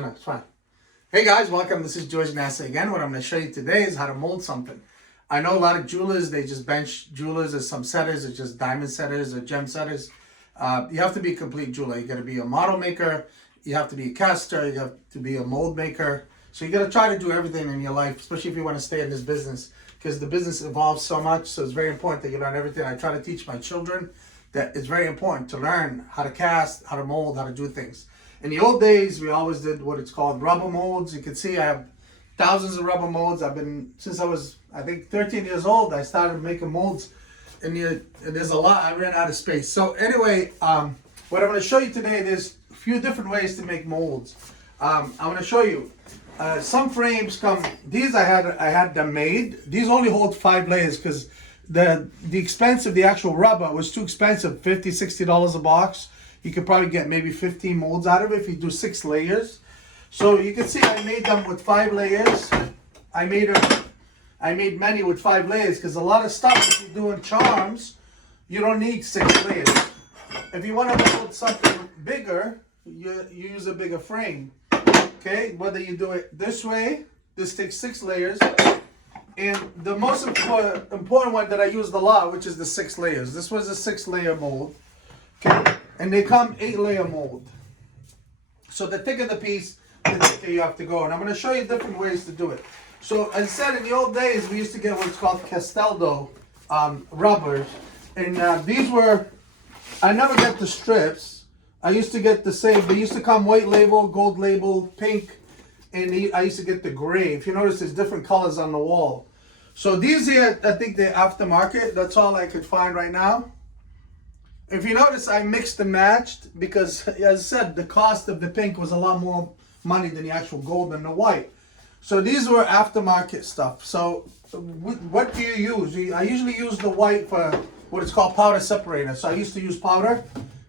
No, it's fine. Hey guys, welcome. This is George Nasa again. What I'm going to show you today is how to mold something. I know a lot of jewelers, they just bench jewelers as some setters, it's just diamond setters or gem setters. You have to be a complete jeweler. You got to be a model maker, you have to be a caster, you have to be a mold maker. So you got to try to do everything in your life, especially if you want to stay in this business, because the business evolves so much. So it's very important that you learn everything. I try to teach my children that it's very important to learn how to cast, how to mold, how to do things. In the old days, we always did what it's called rubber molds. You can see I have thousands of rubber molds. I've been, since I was, I think, 13 years old, I started making molds. And there's a lot, I ran out of space. So anyway, what I'm going to show you today, there's a few different ways to make molds. I'm going to show you. Some frames come, these I had them made. These only hold 5 layers because the expense of the actual rubber was too expensive, $50, $60 a box. You could probably get maybe 15 molds out of it if you do 6 layers. So you can see I made them with 5 layers. I made many with 5 layers because a lot of stuff, if you're doing charms, you don't need 6 layers. If you want to mold something bigger, you use a bigger frame. Okay, whether you do it this way, this takes 6 layers. And the most important one that I used a lot, which is the 6 layers. This was a 6-layer mold. Okay, and they come 8-layer mold. So the thicker the piece, the thicker you have to go. And I'm going to show you different ways to do it. So as I said, in the old days, we used to get what's called Castaldo rubbers. And these were, I never get the strips. I used to get the same. They used to come white label, gold label, pink. And I used to get the gray. If you notice, there's different colors on the wall. So these here, I think they're aftermarket. That's all I could find right now. If you notice, I mixed and matched because, as I said, the cost of the pink was a lot more money than the actual gold and the white. So these were aftermarket stuff. So what do you use? I usually use the white for what is called powder separator. So I used to use powder.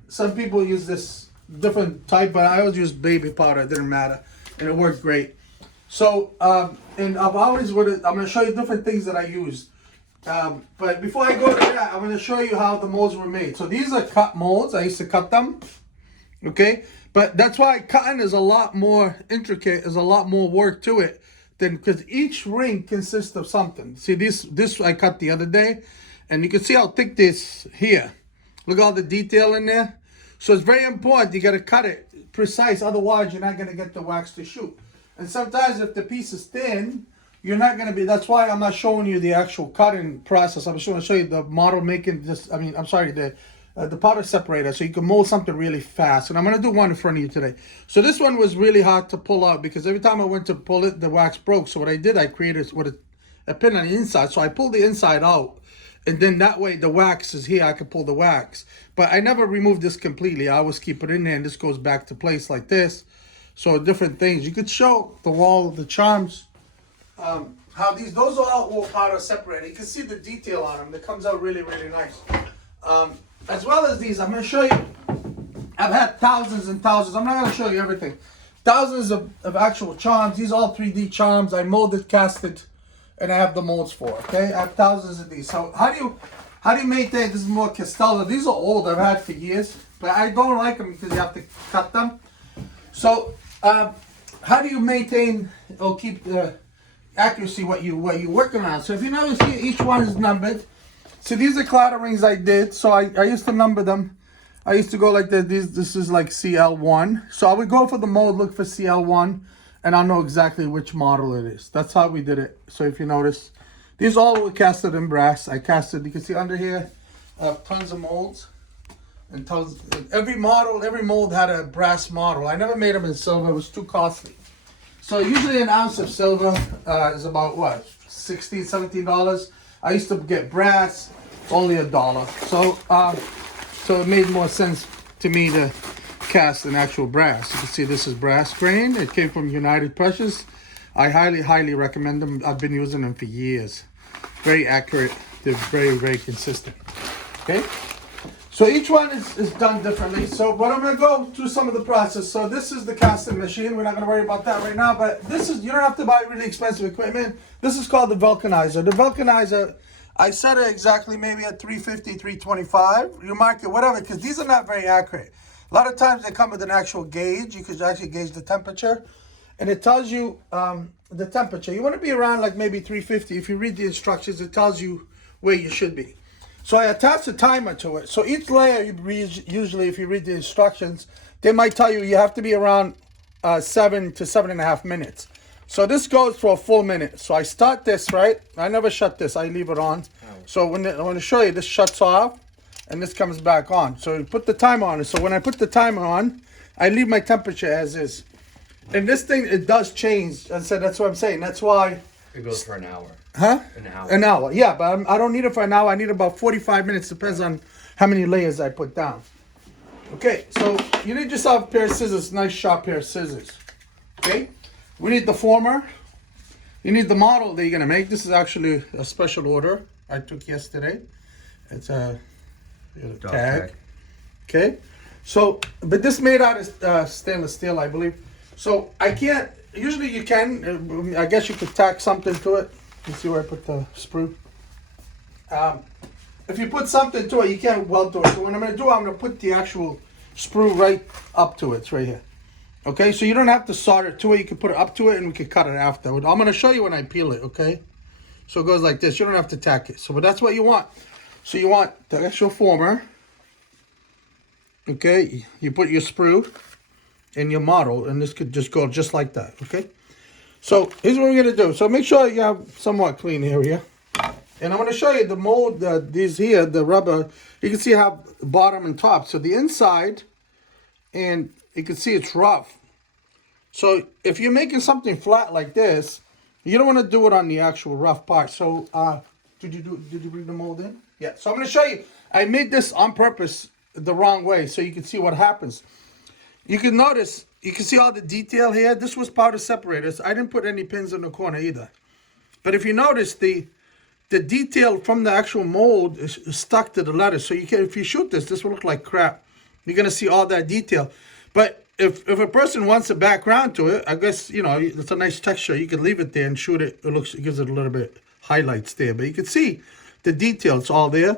Some people use this different type, but I always use baby powder. It didn't matter. And it worked great. So, and I'm going to show you different things that I used. But before I go to that, I'm going to show you how the molds were made. So these are cut molds. I used to cut them. Okay. But that's why cutting is a lot more intricate. There's a lot more work to it than, because each ring consists of something. See, this I cut the other day. And you can see how thick this here. Look at all the detail in there. So it's very important. You got to cut it precise. Otherwise, you're not going to get the wax to shoot. And sometimes if the piece is thin, you're not going to be, that's why I'm not showing you the actual cutting process. I'm just going to show you the model making this, the powder separator so you can mold something really fast. And I'm going to do one in front of you today. So this one was really hard to pull out because every time I went to pull it, the wax broke. So what I did, I created with a pin on the inside. So I pulled the inside out. And then that way the wax is here, I can pull the wax. But I never removed this completely. I always keep it in there and this goes back to place like this. So different things. You could show the wall of the charms. How those are all powder separated. You can see the detail on them. It comes out really, really nice. As well as these, I'm going to show you. I've had thousands and thousands. I'm not going to show you everything. Thousands of actual charms. These are all 3D charms. I molded, casted, and I have the molds for. Okay, I have thousands of these. So how do you maintain? This is more Castello. These are old. I've had for years, but I don't like them because you have to cut them. So how do you maintain or keep the accuracy what you're working on? So if you notice here, each one is numbered. So these are clatter rings I did. So I used to number them. I used to go like this. This is like CL1. So I would go for the mold, look for CL1, and I'll know exactly which model it is. That's how we did it. So if you notice, these all were casted in brass. I casted, you can see under here, tons of molds. And tons, every mold had a brass model. I never made them in silver. It was too costly. So usually an ounce of silver is about what, $16, $17. I used to get brass, only $1. So it made more sense to me to cast an actual brass. You can see this is brass grain. It came from United Precious. I highly recommend them. I've been using them for years. Very accurate. They're very, very consistent. Okay. So each one is done differently. So but I'm going to go through some of the process. So this is the casting machine. We're not going to worry about that right now. But this is, you don't have to buy really expensive equipment. This is called the vulcanizer. The vulcanizer, I set it exactly maybe at 350, 325. You mark it, whatever, because these are not very accurate. A lot of times they come with an actual gauge. You could actually gauge the temperature, and it tells you the temperature. You want to be around like maybe 350. If you read the instructions, it tells you where you should be. So I attach a timer to it. So each layer, usually if you read the instructions, they might tell you have to be around 7 to 7.5 minutes. So this goes for a full minute. So I start this, right? I never shut this. I leave it on. So when I want to show you, this shuts off and this comes back on. So you put the timer on. So when I put the timer on, I leave my temperature as is. And this thing, it does change. I said, that's what I'm saying. That's why. It goes for an hour. Huh? An hour. An hour, yeah. But I don't need it for an hour. I need about 45 minutes. Depends on how many layers I put down. Okay, so you need yourself a pair of scissors, nice sharp pair of scissors. Okay, we need the former. You need the model that you're gonna make. This is actually a special order I took yesterday. It's a tag. Okay, so but this made out of stainless steel, I believe. So I can't. Usually you can. I guess you could tack something to it. You see where I put the sprue. If you put something to it, you can't weld to it. So what I'm going to do, I'm going to put the actual sprue right up to it. It's right here. Okay, so you don't have to solder it to it. You can put it up to it and we can cut it after. I'm going to show you when I peel it, okay? So it goes like this. You don't have to tack it. So, but that's what you want. So you want the actual former. Okay, you put your sprue in your model, and this could just go just like that, okay? So here's what we're going to do. So make sure you have somewhat clean area. And I'm going to show you the mold, these here, the rubber. You can see how bottom and top. So the inside, and you can see it's rough. So if you're making something flat like this, you don't want to do it on the actual rough part. So did you bring the mold in? Yeah. So I'm going to show you. I made this on purpose the wrong way so you can see what happens. You can notice, you can see all the detail here. This was powder separators. I didn't put any pins in the corner either. But if you notice, the detail from the actual mold is stuck to the letter. So you can, if you shoot this will look like crap. You're going to see all that detail. But if a person wants a background to it, I guess, you know, it's a nice texture. You can leave it there and shoot it. It gives it a little bit highlights there. But you can see the detail. It's all there.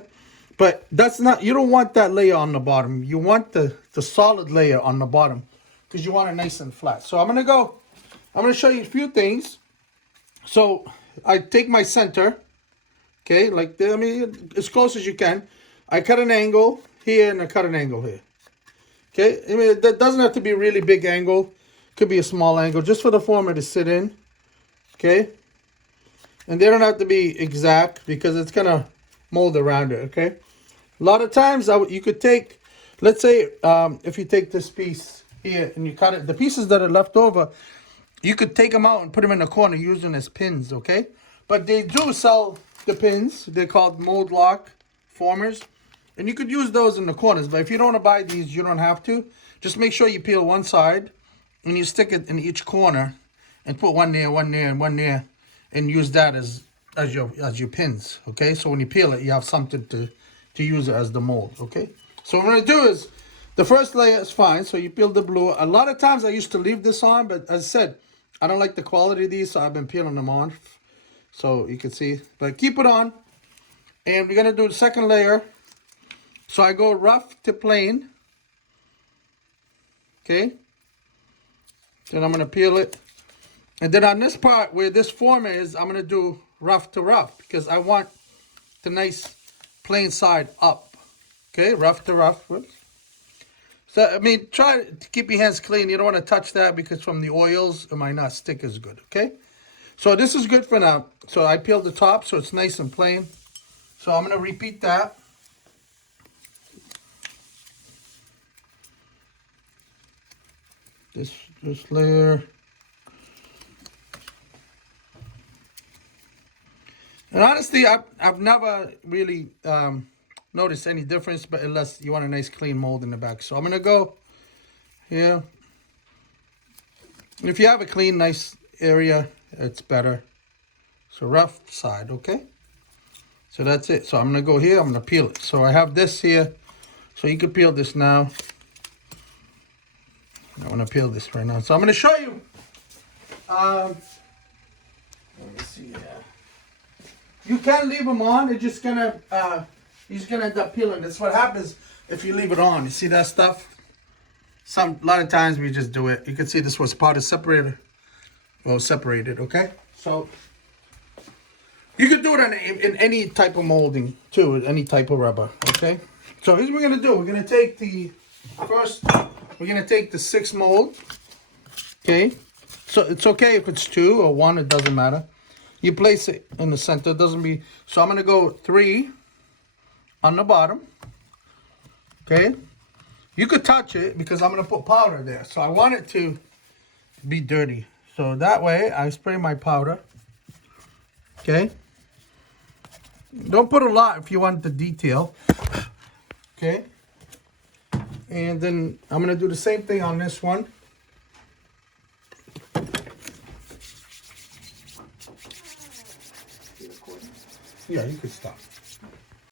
But that's not, you don't want that layer on the bottom. You want the solid layer on the bottom because you want it nice and flat. So I'm going to show you a few things. So I take my center. Okay, like, I mean, as close as you can. I cut an angle here and I cut an angle here. Okay, I mean, that doesn't have to be a really big angle. Could be a small angle, just for the former to sit in. Okay, and they don't have to be exact because it's going to mold around it, okay? A lot of times, you could take, let's say, if you take this piece here and you cut it, the pieces that are left over, you could take them out and put them in the corner using as pins, okay? But they do sell the pins. They're called mold lock formers. And you could use those in the corners. But if you don't want to buy these, you don't have to. Just make sure you peel one side and you stick it in each corner and put one there, and one there. And use that as your pins, okay? So when you peel it, you have something to use it as the mold, okay? So what I'm going to do is, the first layer is fine. So you peel the blue. A lot of times I used to leave this on, but as I said, I don't like the quality of these, so I've been peeling them on. So you can see, but keep it on. And we're going to do the second layer. So I go rough to plain. Okay. Then I'm going to peel it. And then on this part where this form is, I'm going to do rough to rough because I want the nice plain side up. Okay, rough to rough. Whoops. So, I mean, try to keep your hands clean. You don't want to touch that because from the oils, it might not stick as good, okay? So this is good for now. So I peeled the top so it's nice and plain. So I'm going to repeat that. This layer. And honestly, I've never really noticed any difference, but unless you want a nice clean mold in the back. So I'm going to go here. And if you have a clean, nice area, it's better. So rough side, okay? So that's it. So I'm going to go here. I'm going to peel it. So I have this here. So you can peel this now. I want to peel this right now. So I'm going to show you. Let me see here. You can leave them on. It's just going to, he's going to end up peeling. That's what happens if you leave it on. You see that stuff? A lot of times we just do it. You can see this was part of separated. Well, separated, okay? So you could do it in any type of molding too, any type of rubber, okay? So here's what we're gonna do. We're gonna take the we're gonna take the 6 mold, okay? So it's okay if it's 2 or 1, it doesn't matter. You place it in the center, it doesn't be, so I'm gonna go 3 on the bottom, okay? You could touch it because I'm gonna put powder there. So I want it to be dirty. So that way I spray my powder, okay? Don't put a lot if you want the detail, okay? And then I'm gonna do the same thing on this one. Yeah, you could stop.